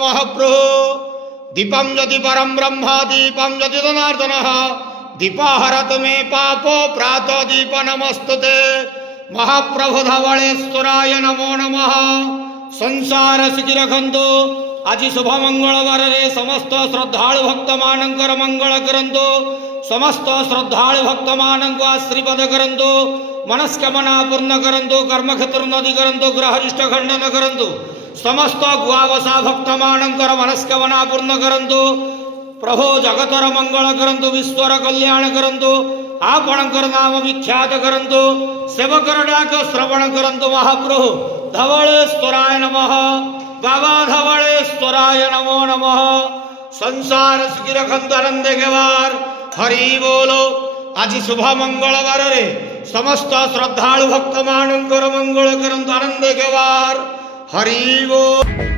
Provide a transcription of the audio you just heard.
महाप्रभु दीपं यदि परम ब्रह्म दीपं यदि जनार्दन दीपहरत मे पापो प्रात दीप नमस्तुते महाप्रभु धवलेश्वराय नमो नमः। संसार सुखी रखंतु आज शुभ मंगलवार रे समस्त श्रद्धालु भक्त मानकर मंगल करंतु समस्त श्रद्धालु भक्त मानक आशीर्वाद करंतु मनस्कामना पूर्ण करंतु कर्म क्षेत्र नदी करंतु ग्रहरिष्ट खंडन करंतु समस्त गुआवसा भक्त मानकर मनस्कामना पूर्ण करंतु प्रभु जगतर मंगल करंतु विश्वर कल्याण करंतु आपणकर नाम विख्यात करंतु सेवकर डाक श्रवण करंतु महाप्रभु धवलेश्वराय नमः बाबा धवलेश्वराय नमो नमः। संसार सुखी रखंतु आनंद गेवार हरि बोलो। आज शुभ मंगलवार रे समस्त श्रद्धालु भक्त मानकर मंगल करंतु आनंद गेवार हरि बोल।